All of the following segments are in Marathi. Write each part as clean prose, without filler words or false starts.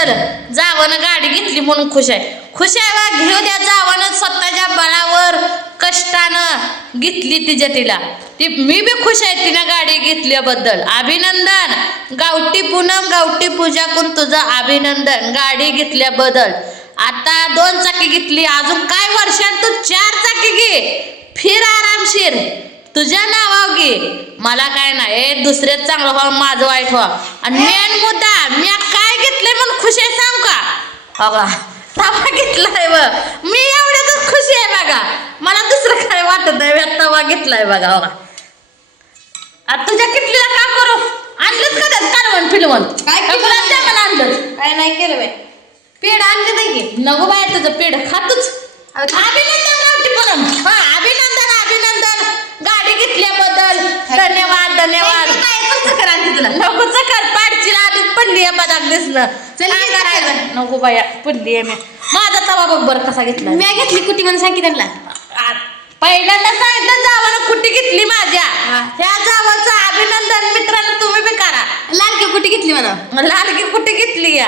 बद्दल जावानं गाडी घेतली म्हणून खुश आहे. खुश आहे बा, घेऊ द्या. जावानं स्वतःच्या बळावर कष्टानं घेतली तिच्या तिला. ती मी बी खुश आहे तिनं गाडी घेतल्याबद्दल. अभिनंदन. गावठी पूनम, गावठी पूजा करून तुझं अभिनंदन गाडी घेतल्याबद्दल. आता 2 चाकी घेतली, अजून काय वर्षात तू 4 चाकी घे. फिर आरामशीर, तुझ्या नावावर घे. मला काय नाही, दुसऱ्याच चांगलं व्हा, माझं वाईट व्हा. आणि मेन मुद्दा, मी काय घेतलंय म्हणून खुश आहे सांग का? बघा तवा घेतलाय व मी एवढ्यातच खुशी आहे बघा. मला दुसरं काय वाटत नाही. तवा घेतलाय बघा. बघा आता तुझ्या किटलीला का करू? आणलंच का त्यात कालवण फिलवण? काय गुलाबजामुन आणलंच? काय नाही केलं बाई. पेढ आणलं नाही की नको बाय, तुझं पेढ खातोच. अभिनंदन गावठी पूनम. हा अभिनंदन अभिनंदन गाडी घेतल्याबद्दल. धन्यवाद धन्यवाद. तुला नको चकर पाडची आधीच पडली आहे बदाक दिसणं. काय करायचं? नको बाया पडली आहे. मी माझा तवा बघ बरं कसा घेतला. मी घेतली कुठे म्हणून सांगितलं. पहिल्यांदा सांगितलं जावानं कुठे घेतली माझ्या. ह्या जावाचं अभिनंदन मित्रांनो तुम्ही बी करा. लालकी कुठे घेतली म्हणा. लालकी कुठे घेतली या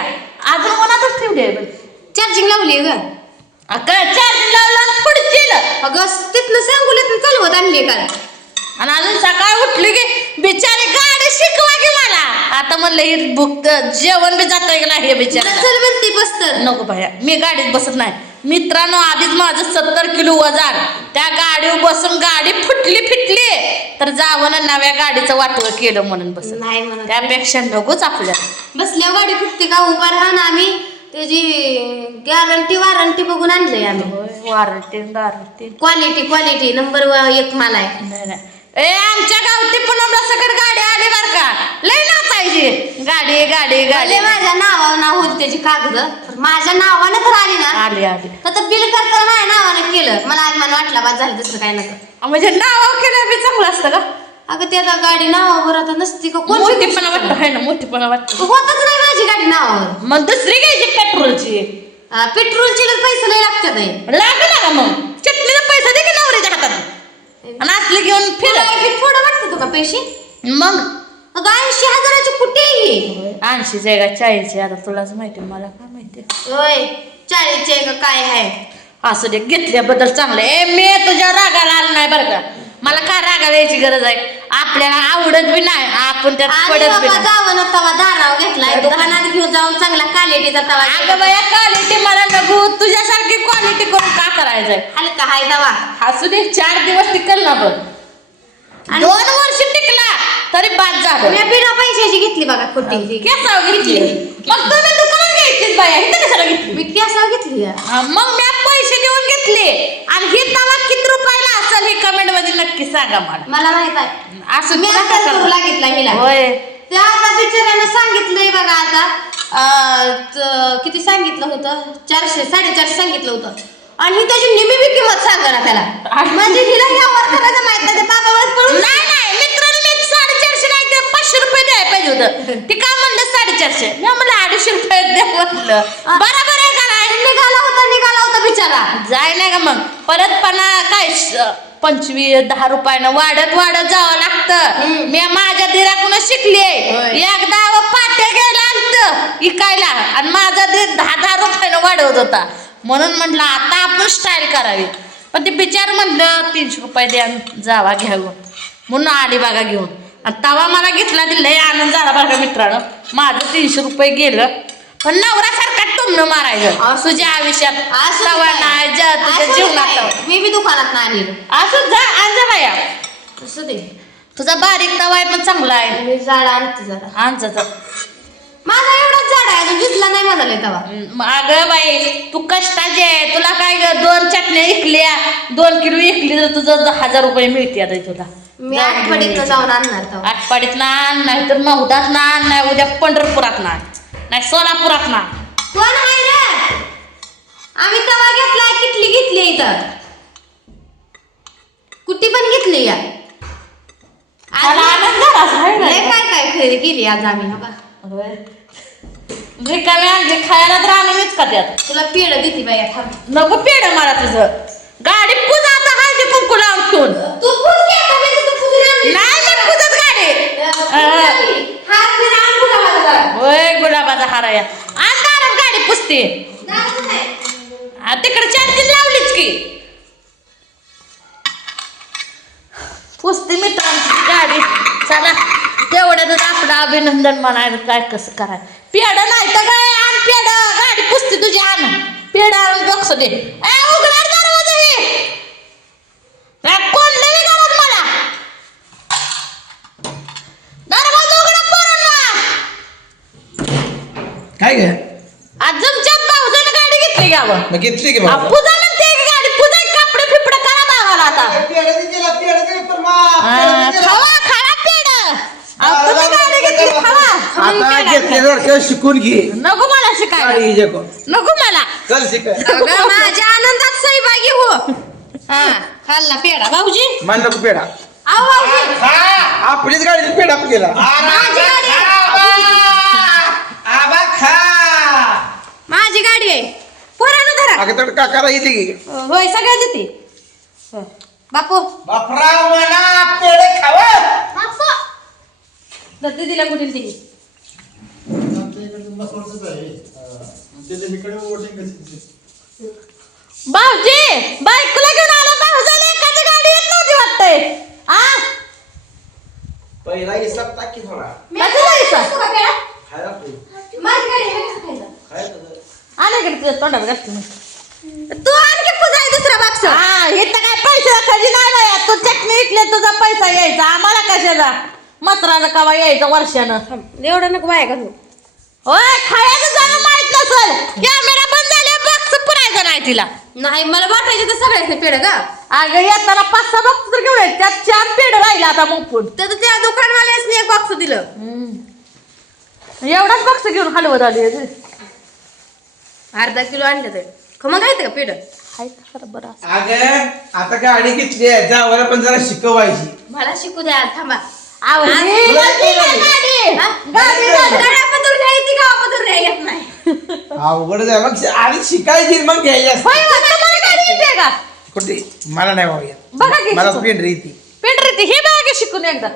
अजून कोणातच ठेवली आहे. चार्जिंग लावली आहे ग. चार्जिंग लावलं पुढची अगं तिथनं सांगून चालवत आणली का. आणि अजून सकाळ उठली की बिचारी गाडी शिकवा की मला. आता म्हणलं ही भुक्त जेवण बी जात हे बिचारी चल म्हणती बसत. नको बाया मी गाडीत बसत नाही. मित्रांनो आधीच माझं 70 किलो वजन. त्या गाडीवर बसून गाडी फुटली फिटली तर जावं नव्या गाडीचं वाटवं केलं म्हणून बस नाही म्हणून. त्यापेक्षा नकोच आपल्याला. बसल्या गाडी फुटते का उभा राहा ना. आम्ही त्याची गॅरंटी वॉरंटी बघून आणलंय आम्ही. वॉरंटी क्वालिटी नंबर 1 मला आहे. नाही नाही ए आमच्या गावठी पूनमला सगळं गाडी आली बर का. लय नाचायची गाडी गाडी गाडी. माझ्या नावावर नाव होती त्याची कागद. माझ्या नावानं तर आली ना. आली आली तर बिल करताना माझ्या नावानं केलं. मला अभिमान वाटला बाद झालं दुसरं काय नका. म्हणजे नावावर केलं बी चांगलं असतं का. अगं त्या गाडी नावावर आता नसती का. मोठीपणा वाटतं आहे ना. मोठीपणा वाटतं होतच नाही माझी गाडी नावावर. मग दुसरी घ्यायची पेट्रोलची. पेट्रोलची पैसे लय लागतात. लागला का मग चटणीला पैसा दे की नवऱ्याच्या हातात. आणि असले घेऊन फिर थोडं वाटतं तुका पैसे. मग 80,000ची कुठे 80 जागा 40. आता तुलाच माहिती मला काय माहिती. होय 40 का काय आहे. असं दे घेतल्याबद्दल चांगलं आहे. मी तुझ्या रागाला आलं नाही बरं का. मला काय रागाला यायची गरज आहे. आपल्याला आवडत बी नाही आपण त्यात पडत बी नाही. जावं तवा दाराव घेतलाय दुकानात घेऊन जाऊन चांगला क्वालिटीचा तवा. अगं बाया क्वालिटी मला नको. तुझ्यासारखी क्वालिटी करून का करायचंय. हलका हाय तवा. असू दे 4 दिवस टिकल ना बघ. 2 वर्ष टिकला तरी बाद झालं. मी बिना पैशाची घेतली बघा खोटी. केसाव घेतली. मग तुम्ही दुकानात घ्यायचीच बाया. इथं कशाला घेतली. मी केसाव घेतली. मग मी पैसे देऊन घेतले. आणि ही तवा किती रुपयाला असेल हे कमेंट मध्ये नक्की सांगा मला माहित आहे. असं मी घेतला हिला. होय त्या आता बिचाऱ्यानं सांगितलंय बघा. आता किती सांगितलं होतं 400 450 सांगितलं होतं. आणि ही त्याची निम्मी बी किंमत सांगा ना त्याला. म्हणजे हिला ह्या वर्षाला माहित नाही. बाबावर पळून नाही मित्रांनो मी 450 नाही ते 500 रुपये द्यायला पाहिजे होतं. ती काय म्हणलं 450. मी म्हणलं 250 रुपये द्या म्हटलं. बरोबर आहे का नाही. निघाला होता बिचारा. जाय नाही का मग परत पणा काय 25-10 रुपयानं वाढत जावं लागतं. मी माझ्या दिराकडून शिकली. एकदा पाट्या घ्यायला आणतं इकायला आणि माझा दीर 10 रुपयानं वाढवत होता. म्हणून म्हटलं आता आपण स्टाईल करावी. पण ते बिचार म्हटलं 300 रुपये द्या जावा घ्यावं म्हणून आली बघा घेऊन. आणि तवा मला घेतला दिलंय आनंद झाला बघा मित्रांनो. माझं 300 रुपये गेलं. पण नवऱ्यासारखा टुमणं मारायचं तुझ्या आयुष्यात. तवा नाही तुझ्या जीवनात. मी बी दुकानात नाही आणलं. असं जा आणजा बाया. तसं दे तुझा बारीक तवा आहे पण चांगला आहे. मी जाड आणते जरा आणजा जा. माझा एवढाच झाड आहे अजून घेतला नाही माझा लय तवा. अगं बाई तू कष्टाची आहे. तुला काय 2 चटण्या विकल्या 2 किलो विकली तर तुझं 1000 रुपये मिळते आता तुला. मी आठवडीत जाऊन आणणार. आठवडीत ना नाही तर महुदात ना नाही उद्या पंढरपुरात ना नाही सोलापुरात ना. कोण आहे रे. आम्ही तवा घेतलाय किटली घेतली इथं. कुठे पण घेतली या. काय खरेदी केली आज आम्ही. रिकामी आणली खायला तर आणलीच का त्यात. तुला पेढ देते बाई. नको पेढ मला तुझं. गाडी पूजा आता हळदी कुंकू लावून ठेवून. नाही मी पूजत गाडी. होय गुलाबाचा हार या. गाडी पुसते तिकडे चार्जिंग लावलीच की पुसते मित्रांची गाडी. चला तेवढ्यातच आपलं अभिनंदन म्हणायला काय कसं करायचं. पेड नाही तर काय आण पेड गाडी पुसते तुझी आण पेड आणून बघ दे. उघडा दरवाजा हे कोण नाही घरात मला दरवाजा उघडा पोरांना. काय ग आज जमच्यात भाऊजानं गाडी घेतली गावं मग घेतली की बाबा पूजा म्हणते की गाडी पूजा कपडे फिपडे करा भावाला आता खावा खावा पेड तुम्ही गाडी घेतली खावा आता घेतले शिकून घे नको मला शिकायला नको मला चल शिक अगं माझ्या आनंदात सहभागी हो. हा खाल्ला पेढा भाऊजी मान नको पेढा आव भाऊजी आपलीच गाडी पेढा केला माझी गाडी माझी गाडी आहे पोरानं धरा अगं तर काकाला येते की होय सगळ्या देते बापू बापराव म्हणा पेढे खावा बापू दीदीला कुठे दिली भाऊजी बायकोला घेऊन आला भाऊजाला एखादी गाडी येत नव्हती वाटतंय आ पहिला हिसाब टाक की थोडा कशाला हिसाब? खायला तू माझी गाडी आहे, मी कसं खायचं? खायचं आले का तुझ्या तोंडात घालते मी. तू आणखी पुजाय दुसरा बाक्स हा इथं काय पैसे खजी नाही बाया तू चटणी विकले तुझा पैसा यायचा आम्हाला कशाला मत्राला कवा यायचं वर्षानं एवढं नको वाया घालू. होय खायचं जाणं माहित नसल कॅमेरा बंद झाले बॉक्स पुरायचा नाही तिला नाही मला वाटायचे तर सगळ्याच पेढ का अगं येताना 5-6 बॉक्स तर घेऊन येत त्यात 4 पेढ राहिला आता मुपून तर त्या दुकानवाल्याने एक बॉक्स दिलं. एवढाच बॉक्स घेऊन हलवत आली अर्धा किलो आणलं तर मग आहेत का पेढ हाय खरं बरं असं. अगं आता गाडी घेतली आहे जावाला पण जरा शिकवायची मला शिकू द्या थांबा. आवडली. तुला गाडी, काय गाडी, गाडी. गळ्यापदर नाही गावापदर नाही येत नाही. अवघड आहे मग आधी शिकायची मग घ्यायची असते. होय, होय, तुम्हाला गाडी येते का कुठे मला नाही बाबा येत. बघा की मला शिकून. पेंढरी येते पेंढरी ती हे बघा की शिकून एकदा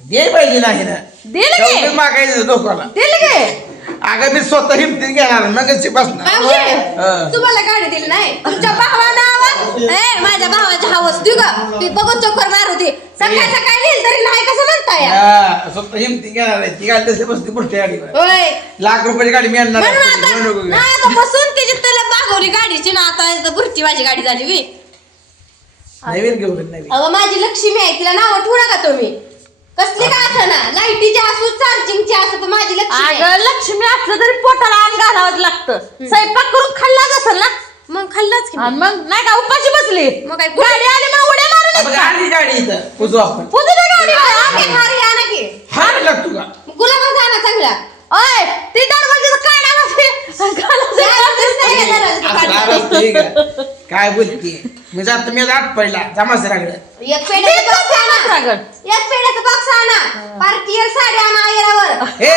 दे पाहिजे नाही ना दिलं तेवढं की मागायचं लोकांना दिलं की अगं मी स्वतः हिमतीत घेणार मग बसणार भाऊजी, तुम्हाला गाडी दिली नाही तुमच्या भावानं आवाज ए माझ्या भावाची हवस देऊ का ती बघून चक्कर मारुती सकाळी सकाळी नेल तरी नाही कसं म्हणताय हा, स्वतः हिमतीत घेणार आहे ती गाडी तशी बसते पुढच्या गाडीवर होय लाख रुपयाची गाडी मी आणणार म्हणून आहे. आता म्हणू नको नाही का? आता बसून त्याची त्याला बागवली गाडीची ना आता बुरची माझी गाडी झाली वी नवीन घेऊ नवीन अगं माझी लक्ष्मी आहे तिला नाव ठेवू नका तुम्ही कसली का असं ना लाईटीची असू चार्जिंगची असू पण माझी लक्ष्मी आहे. अगं लक्ष्मी असलं तरी पोटाला अन्न घालावंच लागतं स्वयंपाक करून खाल्लाच असेल ना मग खाल्लंच की आणि मग नाही का उपाशी बसली मग काय गाडी आली मग उड्या मारून आपण आली गाडी इथं पुजू आपण पुढे दे गाडी आगे हारी आणा की हार लागतो का गुलाबाचा आणा चांगला ओय ती दरवाजाचं असला रस्ता आहे का? काय बोलते मी जातो मी आठ पडला जमास रागड एक पेढ्याचा बॉक्स आणा एक पेढ्याचा बॉक्स आणा पार्टीयर साडी आणा यावर हे.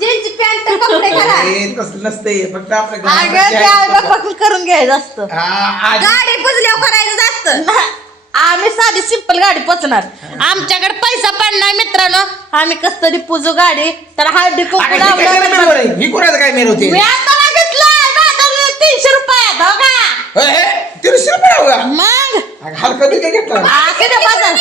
जीन्स पॅन्ट कपडे घाला तसं नसतंय फक्त आपल्या अगं करून घ्यायचं असतं गाडी पुजल्यावर करायचं जास्त आम्ही साधी सिंपल गाडी पोचणार आमच्याकडे पैसा पण नाही मित्रांनो आम्ही कस तरी पुजू गाडी तर हळदी कुंकू लावलं ही कोणाचं काय मेर होते मी आता घेतलंय बाजारात 300 रुपयात हो का 300 रुपये होगा मग हलका बी काय घेतला किती बाजार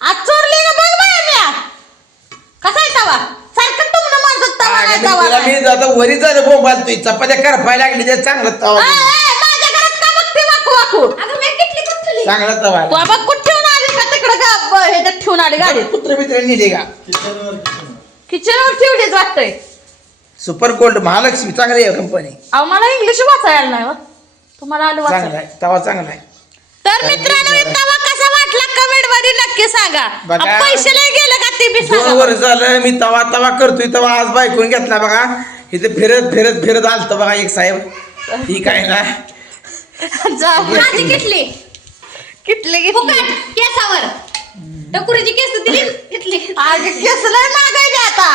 आज चोरली ना बघ बाय मी कसा आहे तवा सारखं टुमणं माझं तवा नाही तवा मी आता वरी झालं बोंबाल तू चपात्या करपायला लागली ते चांगलं तवा माझ्या घरात का बघते वाकू वाकू अगं मी किटली कुठली चांगला तवा तू बाबा कुठे ठेवून आली का तिकडं का ह्याच्यात ठेवून आली गाडी पुत्र मित्र नेले का किचनवर ठेवलीच वाटतंय सुपर गोल्ड महालक्ष्मी चांगली आहे कंपनी अहो मला इंग्लिश वाचायला नाही हो तुम्हाला आलं चांगला वाचायला आहे तवा चांगला आहे तर मित्रांनो हे तवा कसा वाटला कमेंट मध्ये नक्की सांगा बघा. पैसे नाही गेले का ते बी 2 सांगा वर्ष झालं मी तवा तवा करतोय तवा आज बायकून घेतला बघा इथे फिरत फिरत फिरत आलत बघा एक साहेब ही काय ना जा. माझी किटली किटले घेतले फुकट केसावर टकुरीची केस दिली किटली आगे केस लय मागायचे आता